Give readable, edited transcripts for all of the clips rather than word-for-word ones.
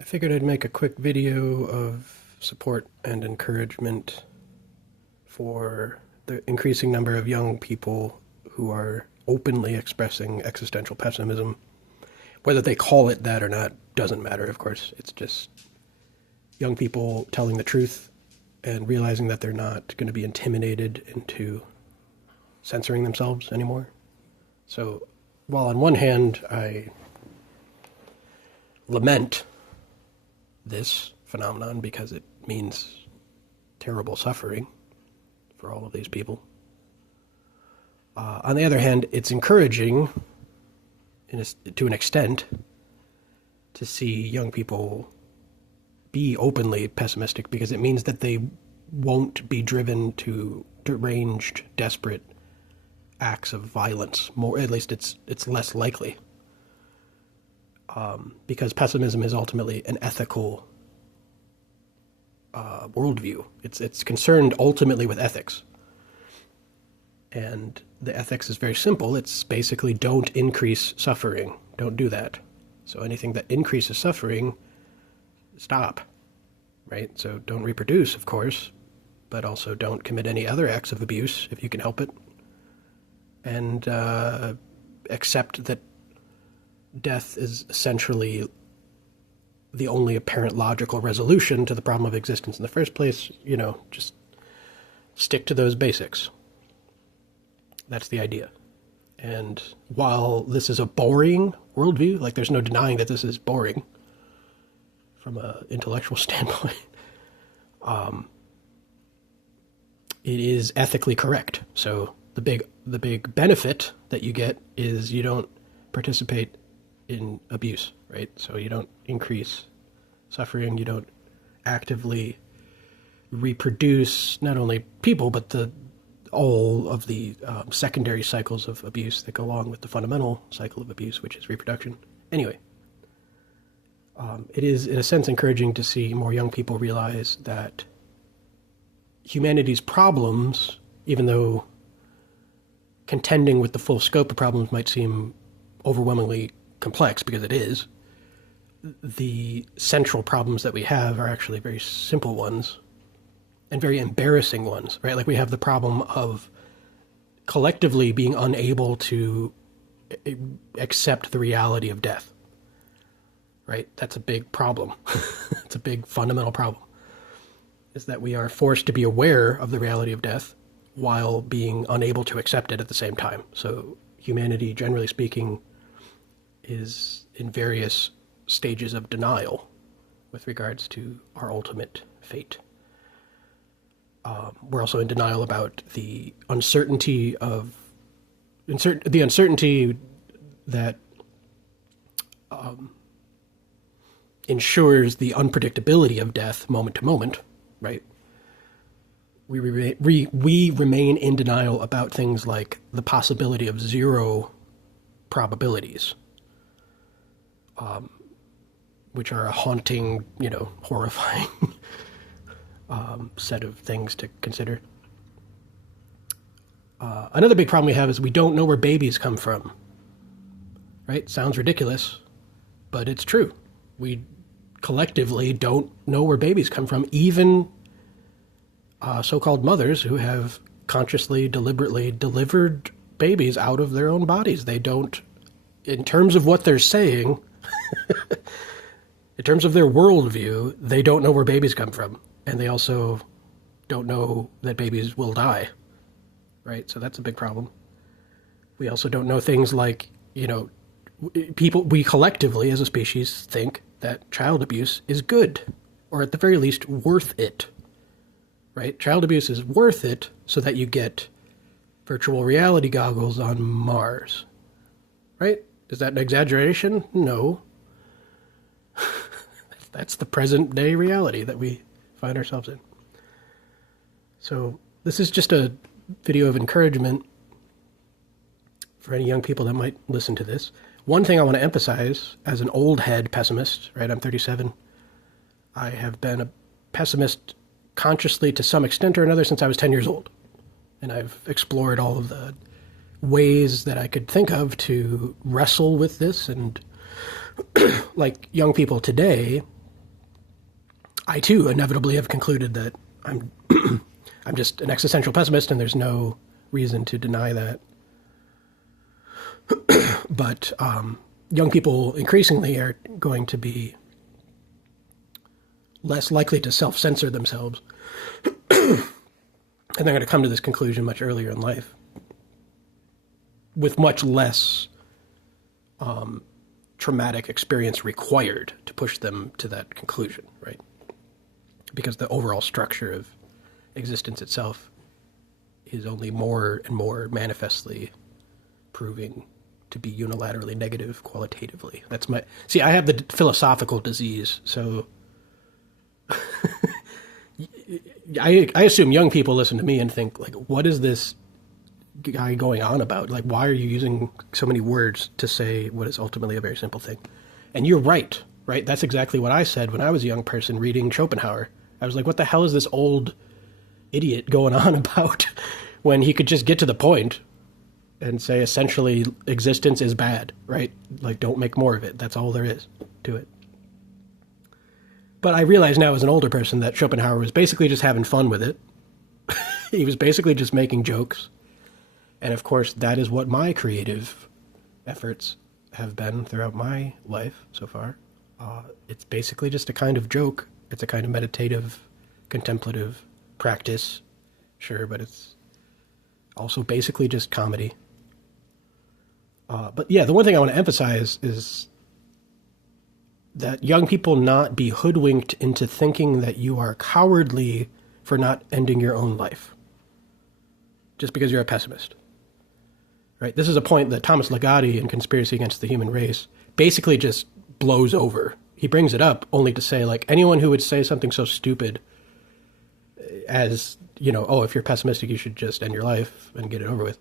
I figured I'd make a quick video of support and encouragement for the increasing number of young people who are openly expressing existential pessimism. Whether they call it that or not doesn't matter, of course. It's just young people telling the truth and realizing that they're not going to be intimidated into censoring themselves anymore. So, while on one hand I lament this phenomenon because it means terrible suffering for all of these people, on the other hand, it's encouraging to an extent to see young people be openly pessimistic, because it means that they won't be driven to deranged, desperate acts of violence. More, at least it's less likely, because pessimism is ultimately an ethical worldview. It's concerned ultimately with ethics, and the ethics is very simple. It's basically don't increase suffering. Don't do that. So anything that increases suffering, stop. Right? So don't reproduce, of course, but also don't commit any other acts of abuse if you can help it. And accept that death is essentially the only apparent logical resolution to the problem of existence in the first place. You know, just stick to those basics. That's the idea. And while this is a boring worldview, like there's no denying that this is boring from an intellectual standpoint, it is ethically correct. So the big benefit that you get is you don't participate in abuse, right? So you don't increase suffering, you don't actively reproduce not only people, but all of the secondary cycles of abuse that go along with the fundamental cycle of abuse, which is reproduction. Anyway, it is in a sense encouraging to see more young people realize that humanity's problems, even though contending with the full scope of problems might seem overwhelmingly complex, because it is, the central problems that we have are actually very simple ones and very embarrassing ones, right? Like we have the problem of collectively being unable to accept the reality of death, right? That's a big problem. It's a big fundamental problem, is that we are forced to be aware of the reality of death while being unable to accept it at the same time. So humanity, generally speaking, is in various stages of denial with regards to our ultimate fate. We're also in denial about the uncertainty that ensures the unpredictability of death moment to moment, right? We remain in denial about things like the possibility of zero probabilities, which are a haunting, horrifying set of things to consider. Another big problem we have is we don't know where babies come from, right? Sounds ridiculous, but it's true. We collectively don't know where babies come from, even so-called mothers who have consciously, deliberately delivered babies out of their own bodies. They don't, in terms of what they're saying, in terms of their worldview, they don't know where babies come from. And they also don't know that babies will die, right? So that's a big problem. We also don't know things like, we collectively as a species think that child abuse is good, or at the very least worth it, right? Child abuse is worth it so that you get virtual reality goggles on Mars, right? Is that an exaggeration? No. That's the present day reality that we find ourselves in. So this is just a video of encouragement for any young people that might listen to this. One thing I want to emphasize, as an old head pessimist, right? I'm 37. I have been a pessimist consciously to some extent or another since I was 10 years old. And I've explored all of the ways that I could think of to wrestle with this. And like young people today, I too inevitably have concluded that I'm I'm just an existential pessimist, and there's no reason to deny that. But young people increasingly are going to be less likely to self-censor themselves, and they're going to come to this conclusion much earlier in life, with much less traumatic experience required to push them to that conclusion, right? Because the overall structure of existence itself is only more and more manifestly proving to be unilaterally negative qualitatively. That's my... See, I have the philosophical disease, so... I assume young people listen to me and think, like, what is this guy going on about? Like, why are you using so many words to say what is ultimately a very simple thing? And you're right? That's exactly what I said when I was a young person reading Schopenhauer. I was like, what the hell is this old idiot going on about, when he could just get to the point and say essentially existence is bad, right? Like, don't make more of it. That's all there is to it. But I realize now as an older person that Schopenhauer was basically just having fun with it. He was basically just making jokes. And of course, that is what my creative efforts have been throughout my life so far. It's basically just a kind of joke. It's a kind of meditative, contemplative practice. Sure, but it's also basically just comedy. But yeah, the one thing I want to emphasize is that young people not be hoodwinked into thinking that you are cowardly for not ending your own life just because you're a pessimist, right? This is a point that Thomas Ligotti in Conspiracy Against the Human Race basically just blows over. He brings it up only to say, like, anyone who would say something so stupid as, you know, oh, if you're pessimistic, you should just end your life and get it over with,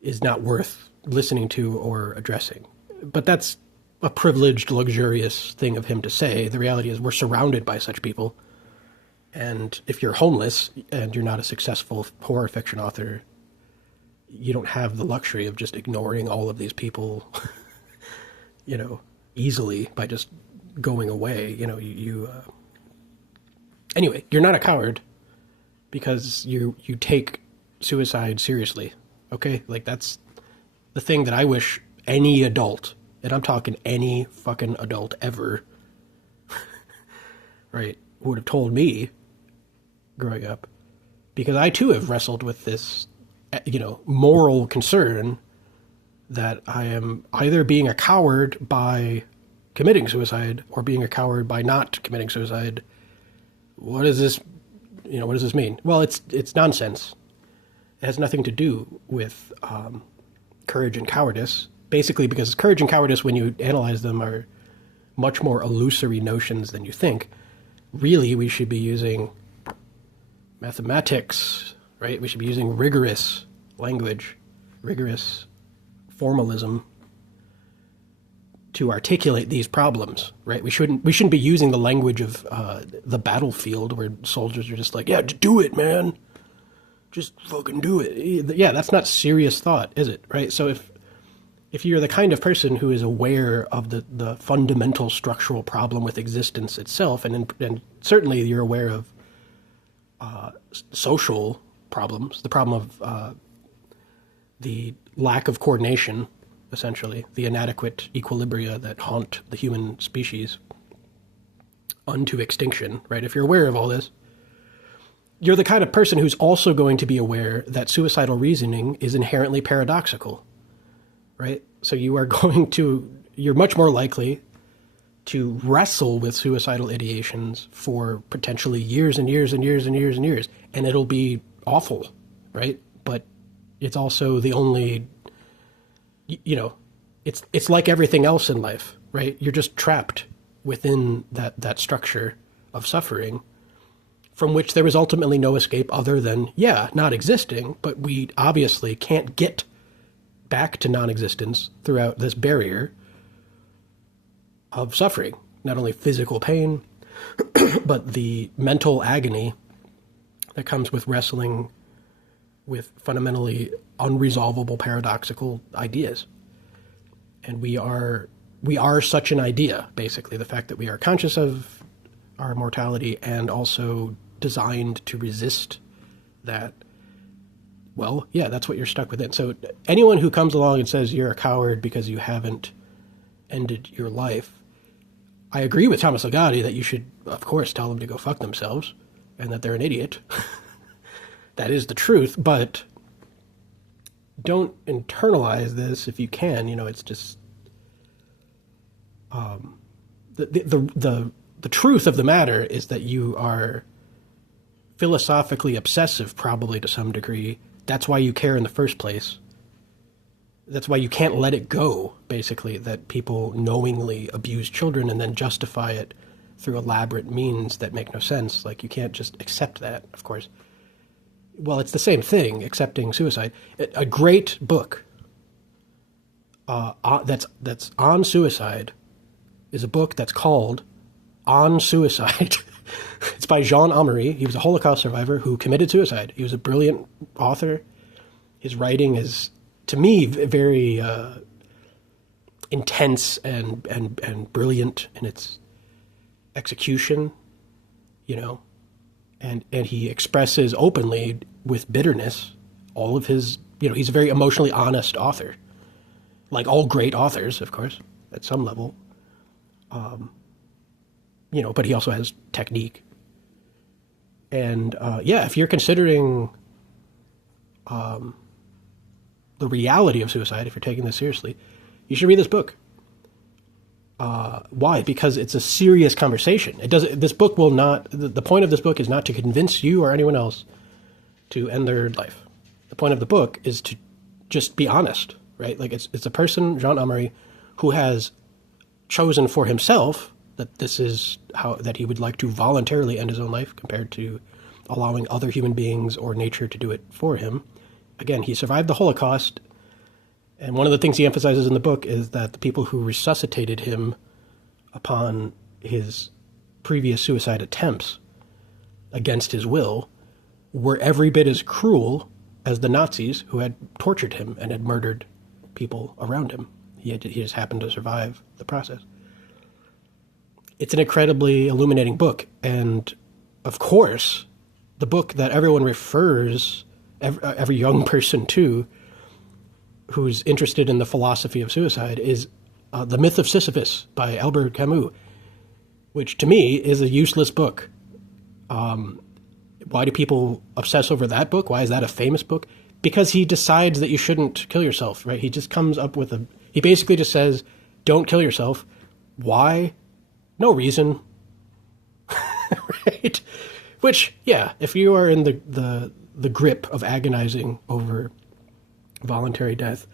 is not worth listening to or addressing. But that's a privileged, luxurious thing of him to say. The reality is we're surrounded by such people. And if you're homeless and you're not a successful horror fiction author, you don't have the luxury of just ignoring all of these people, you know, easily by just going away. You know, anyway, you're not a coward because you take suicide seriously. Okay? Like, that's the thing that I wish any adult, and I'm talking any fucking adult ever, right, would have told me growing up. Because I too have wrestled with this, you know, moral concern that I am either being a coward by committing suicide or being a coward by not committing suicide. What does this, you know, what does this mean? Well, it's nonsense. It has nothing to do with courage and cowardice. Basically, because courage and cowardice, when you analyze them, are much more illusory notions than you think. Really, we should be using mathematics, right? We should be using rigorous language, rigorous formalism to articulate these problems, right? We shouldn't be using the language of the battlefield where soldiers are just like, yeah, just do it, man. Just fucking do it. Yeah, that's not serious thought, is it? Right? So if you're the kind of person who is aware of the fundamental structural problem with existence itself, and certainly you're aware of social problems, the problem of the lack of coordination, essentially, the inadequate equilibria that haunt the human species unto extinction, right? If you're aware of all this, you're the kind of person who's also going to be aware that suicidal reasoning is inherently paradoxical, right? So you're much more likely to wrestle with suicidal ideations for potentially years and years and years and years and years, and it'll be awful, right? But it's also the only, you know, it's like everything else in life, right? You're just trapped within that structure of suffering from which there is ultimately no escape other than, yeah, not existing, but we obviously can't get back to non-existence throughout this barrier of suffering. Not only physical pain, but the mental agony that comes with wrestling with fundamentally unresolvable paradoxical ideas. And we are such an idea, basically. The fact that we are conscious of our mortality and also designed to resist that, well, yeah, that's what you're stuck within. So anyone who comes along and says you're a coward because you haven't ended your life, I agree with Thomas Ligotti that you should, of course, tell them to go fuck themselves and that they're an idiot. That is the truth, but don't internalize this if you can. It's just the truth of the matter is that you are philosophically obsessive, probably to some degree. That's why you care in the first place. That's why you can't let it go, basically, that people knowingly abuse children and then justify it through elaborate means that make no sense. Like, you can't just accept that, of course. Well, it's the same thing, accepting suicide. A great book that's on suicide is a book that's called On Suicide. It's by Jean Amery. He was a Holocaust survivor who committed suicide. He was a brilliant author. His writing is, to me, very intense and brilliant in its execution, and he expresses openly with bitterness all of his, he's a very emotionally honest author, like all great authors, of course, at some level. But he also has technique. And if you're considering the reality of suicide, if you're taking this seriously, you should read this book. Why? Because it's a serious conversation. This book will not, the point of this book is not to convince you or anyone else to end their life. The point of the book is to just be honest, right? Like it's a person, Jean Amery, who has chosen for himself that this is that he would like to voluntarily end his own life compared to allowing other human beings or nature to do it for him. Again, he survived the Holocaust, and one of the things he emphasizes in the book is that the people who resuscitated him upon his previous suicide attempts against his will were every bit as cruel as the Nazis who had tortured him and had murdered people around him. He just happened to survive the process. It's an incredibly illuminating book, and of course, the book that everyone refers every young person to who's interested in the philosophy of suicide is The Myth of Sisyphus by Albert Camus, which to me is a useless book. Why do people obsess over that book? Why is that a famous book? Because he decides that you shouldn't kill yourself, right? He just comes up with he basically just says, don't kill yourself. Why? No reason. Right? Which, yeah, if you are in the grip of agonizing over voluntary death,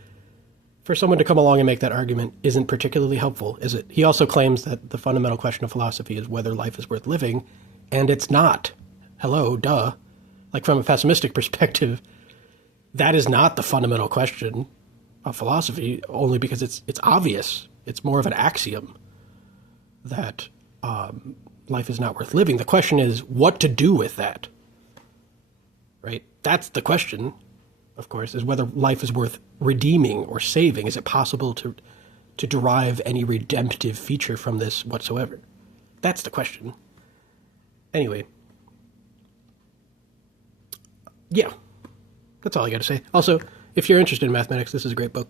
for someone to come along and make that argument isn't particularly helpful, is it? He also claims that the fundamental question of philosophy is whether life is worth living, and it's not. Hello, duh. Like, from a pessimistic perspective, that is not the fundamental question of philosophy, only because it's obvious. It's more of an axiom that life is not worth living. The question is what to do with that, right? That's the question, of course, is whether life is worth redeeming or saving. Is it possible to derive any redemptive feature from this whatsoever? That's the question. Anyway. Yeah. That's all I got to say. Also, if you're interested in mathematics, this is a great book.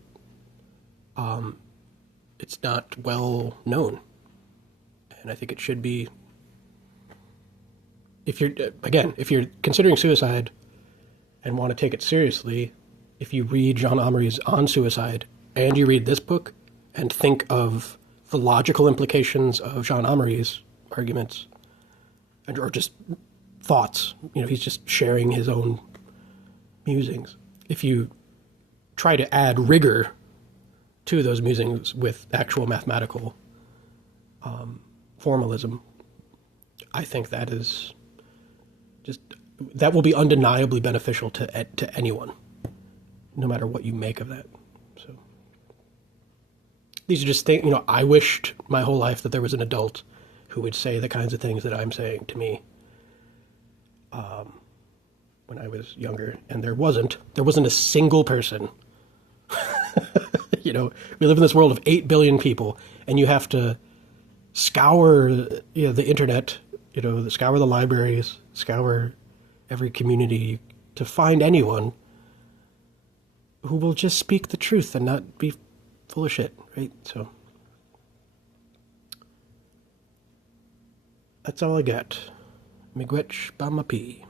It's not well known. And I think it should be. If you're considering suicide and want to take it seriously, if you read Jean Amery's On Suicide and you read this book and think of the logical implications of Jean Amery's arguments, or just thoughts, he's just sharing his own musings. If you try to add rigor to those musings with actual mathematical formalism, I think that will be undeniably beneficial to anyone, no matter what you make of that. So these are just things, I wished my whole life that there was an adult who would say the kinds of things that I'm saying to me when I was younger, and there wasn't a single person. We live in this world of 8 billion people, and you have to scour the internet Scour the libraries, scour every community to find anyone who will just speak the truth and not be full of shit, right? So that's all I got. Miigwech Bamapi.